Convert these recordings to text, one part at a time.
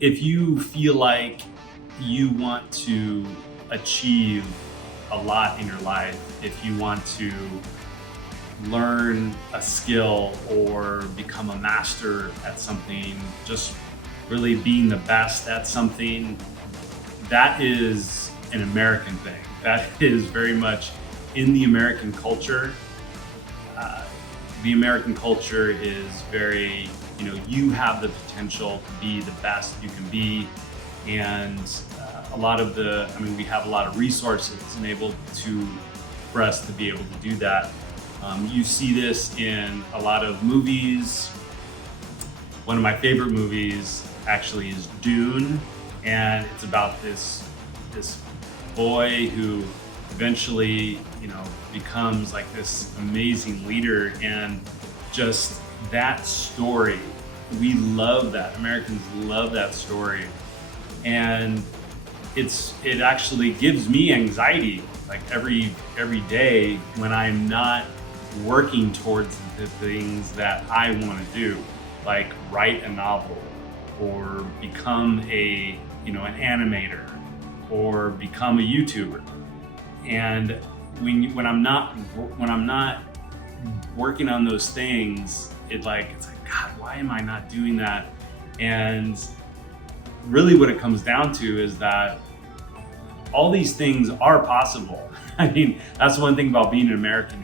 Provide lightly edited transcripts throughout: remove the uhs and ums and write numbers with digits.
if you feel like you want to achieve a lot in your life, if you want to learn a skill or become a master at something, just really being the best at something, that is an American thing. That is very much in the American culture. The American culture is very, you have the potential to be the best you can be. And we have a lot of resources enabled for us to be able to do that. You see this in a lot of movies. One of my favorite movies actually is Dune, and it's about this boy who eventually, becomes like this amazing leader. And just that story, we love that. Americans love that story, and it actually gives me anxiety, like every day when I'm not working towards the things that I want to do, like write a novel or become an animator or become a YouTuber. And when I'm not working on those things, it's like, God, why am I not doing that? And really what it comes down to is that all these things are possible. I mean, that's one thing about being an American.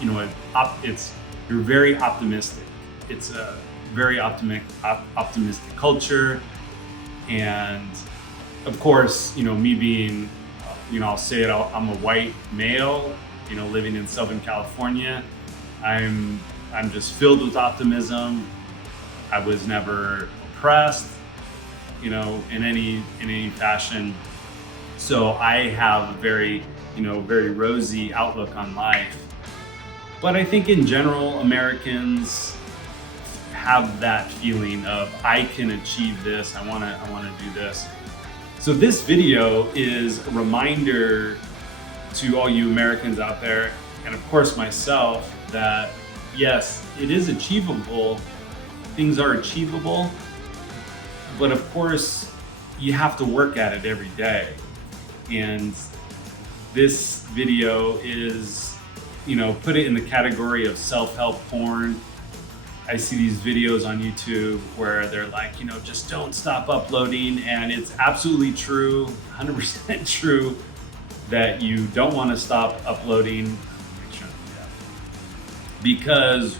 You're very optimistic. It's a very optimistic culture. And of course, me being, I'll say it, I'm a white male, living in Southern California. I'm just filled with optimism. I was never oppressed, in any fashion. So I have a very rosy outlook on life. But I think in general, Americans have that feeling of, I can achieve this, I wanna do this. So this video is a reminder to all you Americans out there, and of course myself, that yes, it is achievable, things are achievable, but of course you have to work at it every day. And this video is, put it in the category of self-help porn. I see these videos on YouTube where they're like, just don't stop uploading. And it's absolutely true, 100% true, that you don't want to stop uploading. Because,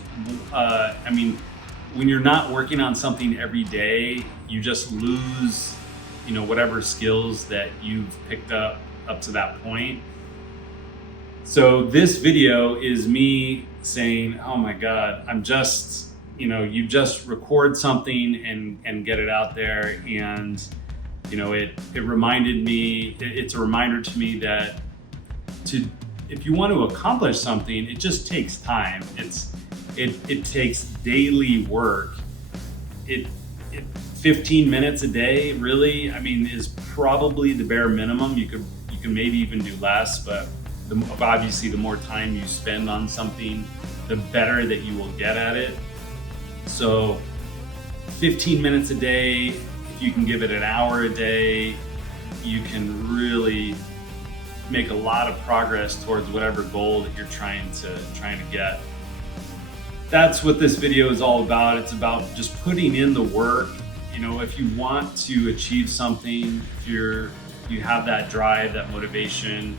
when you're not working on something every day, you just lose, whatever skills that you've picked up to that point. So this video is me saying, oh my God, I'm just, you just record something and get it out there. And, it reminded me, it's a reminder to me that if you want to accomplish something, it just takes time. It takes daily work. 15 minutes a day, really, is probably the bare minimum. You can maybe even do less, but obviously the more time you spend on something, the better that you will get at it. So 15 minutes a day, if you can give it an hour a day, you can really make a lot of progress towards whatever goal that you're trying to get. That's what this video is all about. It's about just putting in the work. If you want to achieve something, if you have that drive, that motivation,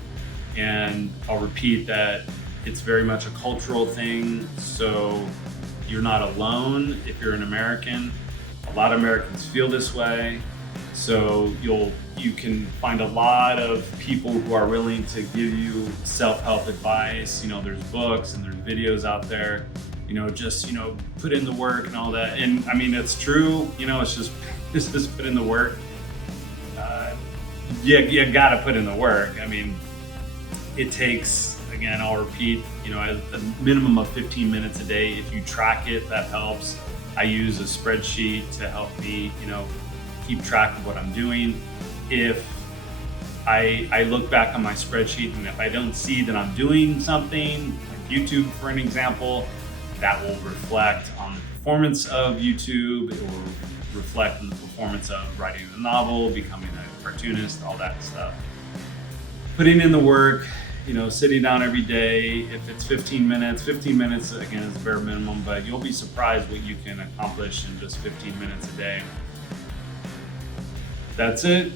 and I'll repeat that it's very much a cultural thing. So you're not alone if you're an American. A lot of Americans feel this way. So you can find a lot of people who are willing to give you self-help advice. There's books and there's videos out there. Just put in the work and all that. And it's true. It's just put in the work. You gotta put in the work. It takes, again, I'll repeat, a minimum of 15 minutes a day. If you track it, that helps. I use a spreadsheet to help me, keep track of what I'm doing. If I look back on my spreadsheet and if I don't see that I'm doing something, like YouTube, for an example, that will reflect on the performance of YouTube. It will reflect in the performance of writing a novel, becoming a cartoonist, all that stuff. Putting in the work, sitting down every day. If it's 15 minutes again is bare minimum, but you'll be surprised what you can accomplish in just 15 minutes a day. That's it.